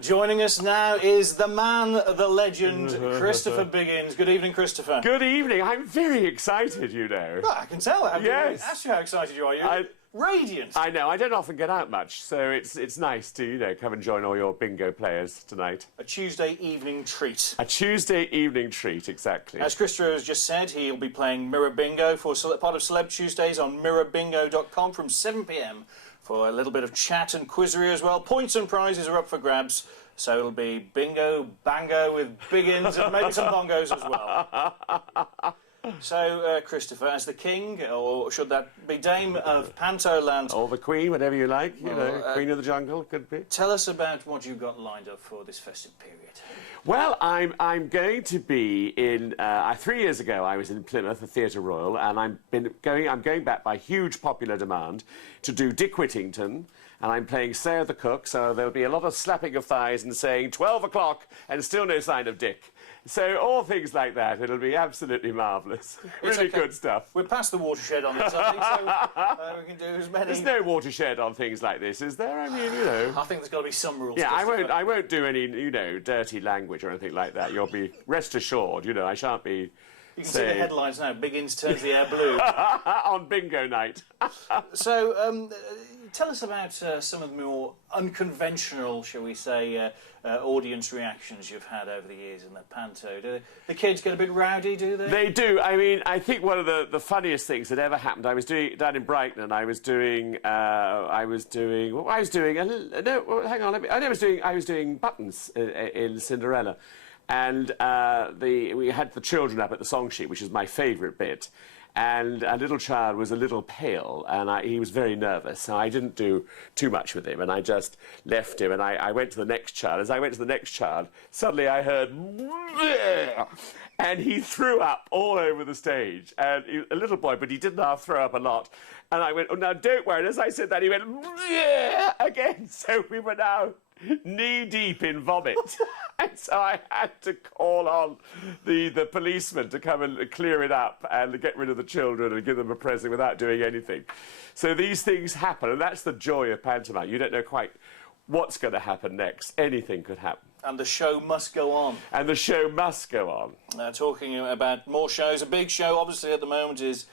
Joining us now is the man, the legend, Christopher Biggins. Good evening, Christopher. Good evening. I'm very excited, you know. Well, I can tell. I Yes. asked you how excited you are. You're radiant. I know. I don't often get out much, so it's nice to, you know, come and join all your bingo players tonight. A Tuesday evening treat. A Tuesday evening treat, exactly. As Christopher has just said, he'll be playing Mirror Bingo for part of Celeb Tuesdays on mirrorbingo.com from 7 p.m. for a little bit of chat and quizzery as well. Points and prizes are up for grabs, so it'll be bingo, bango with Biggins and maybe some bongos as well. So, Christopher, as the king, or should that be Dame of Pantoland? Or the Queen, whatever you like, you know, Queen of the Jungle, could be. Tell us about what you've got lined up for this festive period. Well, I'm going to be in. 3 years ago, I was in Plymouth, the Theatre Royal, and I'm going back by huge popular demand to do Dick Whittington, and I'm playing Sarah the Cook. So there'll be a lot of slapping of thighs and saying 12 o'clock and still no sign of Dick. So all things like that. It'll be absolutely marvellous. Really good stuff. We're past the watershed on this, I think, so we can do as many. There's no watershed on things like this, is there? I mean, you know. I think there's got to be some rules. Yeah, I won't do any, you know, dirty language or anything like that. You'll be rest assured. You know, I shan't be. You can see the headlines now. Biggins turns the air blue on bingo night. So, tell us about some of the more unconventional, shall we say, audience reactions you've had over the years in the panto. Do the kids get a bit rowdy, do they? They do. I mean, I think one of the funniest things that ever happened, I was doing down in Brighton, and I was doing buttons in Cinderella. And we had the children up at the song sheet, which is my favourite bit. And a little child was a little pale, and he was very nervous. So I didn't do too much with him, and I just left him. And I went to the next child. As I went to the next child, suddenly I heard, and he threw up all over the stage. And he was a little boy, but he did not throw up a lot. And I went, oh, now don't worry. And as I said that, he went again. So we were now knee-deep in vomit. And so I had to call on the policeman to come and clear it up and get rid of the children and give them a present without doing anything. So these things happen, and that's the joy of pantomime. You don't know quite what's going to happen next. Anything could happen. And the show must go on. And the show must go on. Talking about more shows, a big show, obviously, at the moment is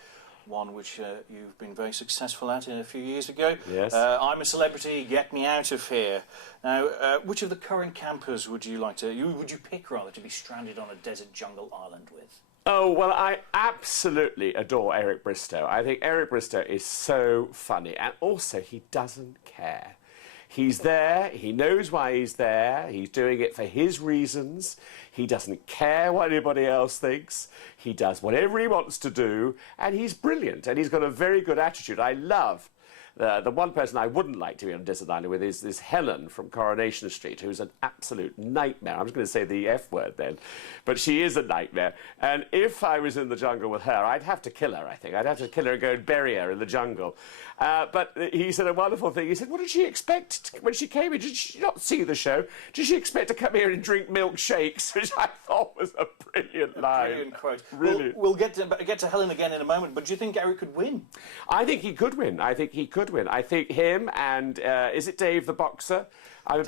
one which you've been very successful at a few years ago. Yes. I'm a Celebrity, Get Me Out of Here. Now, which of the current campers would you pick, rather, to be stranded on a desert jungle island with? Oh, well, I absolutely adore Eric Bristow. I think Eric Bristow is so funny, and also he doesn't care. He's there, he knows why he's there, he's doing it for his reasons, he doesn't care what anybody else thinks, he does whatever he wants to do, and he's brilliant, and he's got a very good attitude. I love the one person I wouldn't like to be on a desert island with is this Helen from Coronation Street, who's an absolute nightmare. I'm just going to say the F word then, but she is a nightmare. And if I was in the jungle with her, I'd have to kill her, I think. I'd have to kill her and go and bury her in the jungle. But he said a wonderful thing. He said, what did she expect when she came in? Did she not see the show? Did she expect to come here and drink milkshakes? Which I thought was a brilliant line. Brilliant quote. Brilliant. We'll get to Helen again in a moment, but do you think Eric could win? I think he could win. I think him and, is it Dave the boxer? I'm a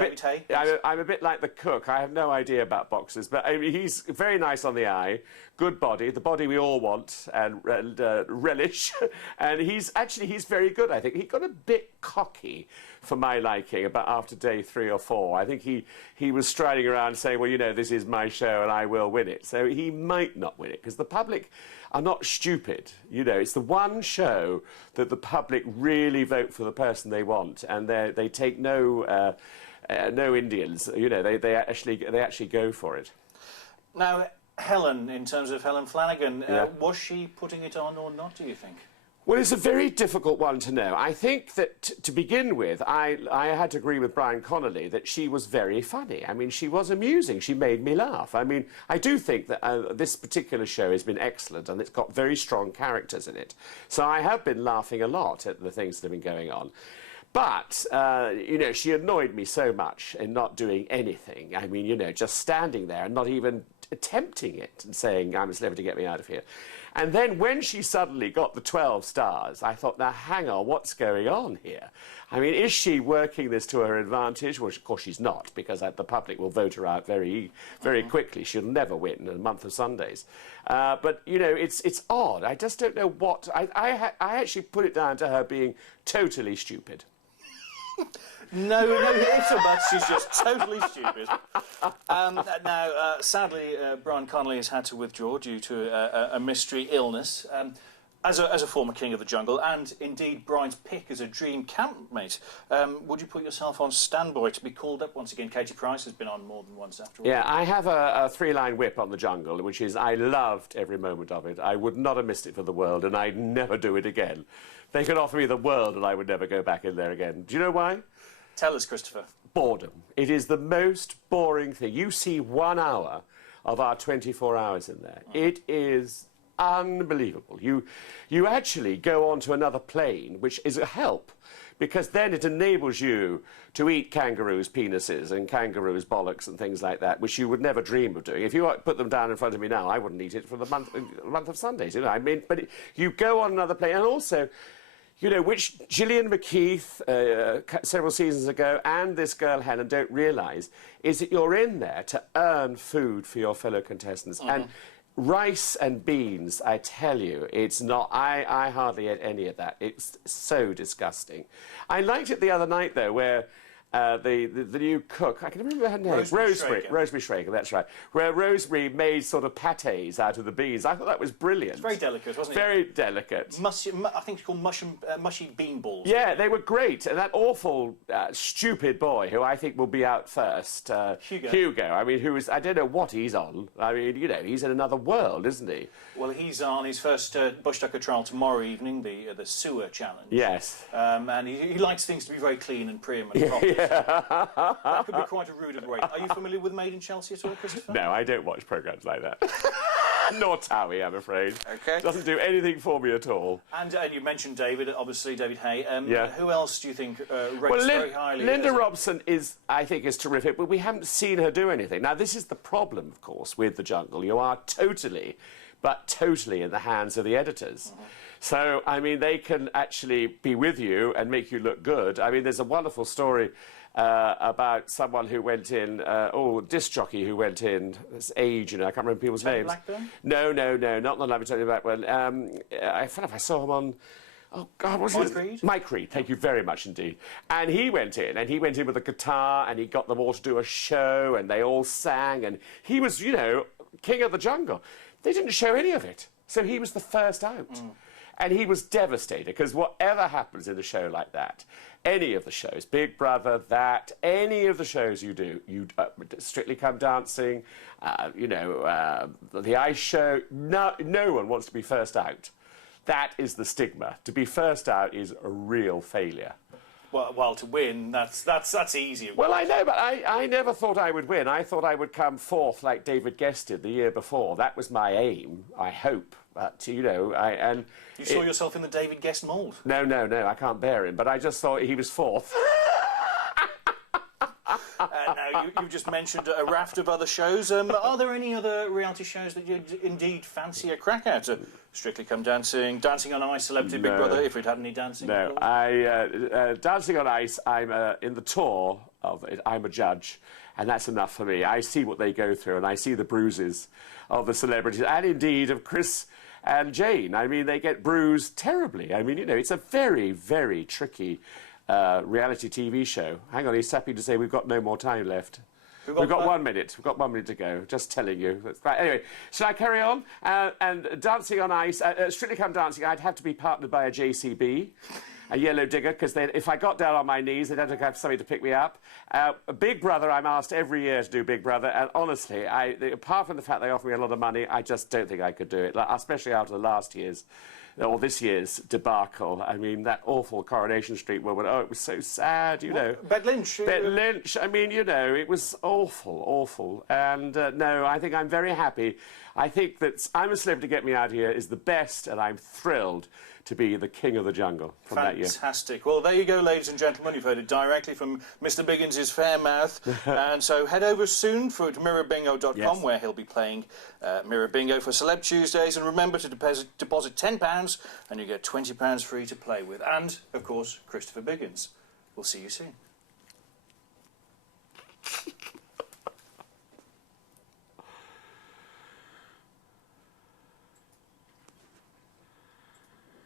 bit like the cook. I have no idea about boxers, but I mean, he's very nice on the eye, good body, the body we all want and relish, and he's very good. I think he got a bit cocky for my liking about after day 3 or 4. I think he was striding around saying, well, you know, this is my show and I will win it. So he might not win it because the public are not stupid. You know, it's the one show that the public really vote for the person they want, and they take no Indians. You know, they actually go for it. Now, Helen, in terms of Helen Flanagan, was she putting it on or not, do you think? Well, it's a very difficult one to know. I think that, to begin with, I had to agree with Brian Connolly that she was very funny. I mean, she was amusing. She made me laugh. I mean, I do think that this particular show has been excellent, and it's got very strong characters in it. So I have been laughing a lot at the things that have been going on. But, you know, she annoyed me so much in not doing anything. I mean, you know, just standing there and not even attempting it and saying, I'm a celebrity, get me out of here. And then when she suddenly got the 12 stars, I thought, now hang on, what's going on here? I mean, is she working this to her advantage? Well, of course she's not, because the public will vote her out very, very quickly. She'll never win in a month of Sundays. But, you know, it's odd. I just don't know what... I actually put it down to her being totally stupid. No, it's so much. She's just totally stupid. Now, sadly, Brian Connolly has had to withdraw due to a mystery illness. As a former king of the jungle, and indeed Brian's pick as a dream campmate, would you put yourself on standby to be called up once again? Katie Price has been on more than once after all. Yeah, I have a three-line whip on the jungle, which is I loved every moment of it. I would not have missed it for the world, and I'd never do it again. They could offer me the world, and I would never go back in there again. Do you know why? Tell us, Christopher. Boredom. It is the most boring thing. You see 1 hour of our 24 hours in there. It is unbelievable. You actually go onto another plane, which is a help, because then it enables you to eat kangaroos' penises and kangaroos' bollocks and things like that, which you would never dream of doing. If you put them down in front of me now, I wouldn't eat it for the month of Sundays. You know, I mean, but you go on another plane, and also, you know, which Gillian McKeith several seasons ago and this girl Helen don't realise is that you're in there to earn food for your fellow contestants. And rice and beans, I tell you, it's not... I hardly ate any of that. It's so disgusting. I liked it the other night, though, where the new cook, I can remember her name. Rosemary Schrager, that's right. Where Rosemary made sort of pâtés out of the beans. I thought that was brilliant. It's very delicate, wasn't it? Very delicate. I think it's called mushy bean balls. Yeah, they were great. And that awful, stupid boy, who I think will be out first, Hugo. I mean, who is... I don't know what he's on. I mean, you know, he's in another world, isn't he? Well, he's on his first Bush Tucker trial tomorrow evening, the sewer challenge. Yes. And he likes things to be very clean and prim and proper. That could be quite a rude way. Are you familiar with Made in Chelsea at all, Christopher? No, I don't watch programmes like that. Nor Towie, I'm afraid. Okay. Doesn't do anything for me at all. And you mentioned David, obviously, David Hay. Yeah. Who else do you think rates very highly? Linda Robson I think, is terrific, but we haven't seen her do anything. Now, this is the problem, of course, with The Jungle. You are totally in the hands of the editors. So, I mean, they can actually be with you and make you look good. I mean, there's a wonderful story about someone who went in, disc jockey who went in, this age, you know, I can't remember people's names. Blackburn? No, not the one I'm telling you about. I feel like I saw him on... Oh, God, what's his... Mike Reed? Mike Reed, thank you very much indeed. And he went in with a guitar, and he got them all to do a show, and they all sang, and he was, you know, king of the jungle. They didn't show any of it, so he was the first out. And he was devastated, because whatever happens in a show like that, any of the shows, Big Brother, any of the shows you do, Strictly Come Dancing, the Ice Show, no one wants to be first out. That is the stigma. To be first out is a real failure. Well, to win, that's easy. Well, I know, but I never thought I would win. I thought I would come fourth like David Guest did the year before. That was my aim, I hope. But, you know, You saw yourself in the David Guest mould? No, I can't bear him, but I just thought he was fourth. Now, you just mentioned a raft of other shows. Are there any other reality shows that you'd indeed fancy a crack at? Strictly Come Dancing, Dancing on Ice, Celebrity Big Brother, if we'd had any dancing? No, Dancing on Ice, I'm in the tour of it, I'm a judge, and that's enough for me. I see what they go through, and I see the bruises of the celebrities, and indeed of Chris and Jane. I mean, they get bruised terribly. I mean, you know, it's a very, very tricky reality TV show. Hang on, he's happy to say we've got no more time left. We've got 1 minute. We've got 1 minute to go. Just telling you. Right, anyway, shall I carry on? And Dancing on Ice, Strictly Come Dancing, I'd have to be partnered by a JCB, a yellow digger, because if I got down on my knees, they'd have to have somebody to pick me up. Big Brother, I'm asked every year to do Big Brother, and honestly, apart from the fact they offer me a lot of money, I just don't think I could do it, especially after the last year's or this year's debacle. I mean, that awful Coronation Street woman. Oh, it was so sad, you know. Bet Lynch. Bet Lynch. I mean, you know, it was awful, awful. And no, I think I'm very happy. I think that I'm a Celeb to Get Me Out Here is the best, and I'm thrilled to be the king of the jungle from that year. Fantastic. Well, there you go, ladies and gentlemen. You've heard it directly from Mr. Biggins' fair mouth. And so head over soon to mirrorbingo.com, Yes. where he'll be playing Mirror Bingo for Celeb Tuesdays. And remember to deposit £10 and you get £20 free to play with. And, of course, Christopher Biggins. We'll see you soon.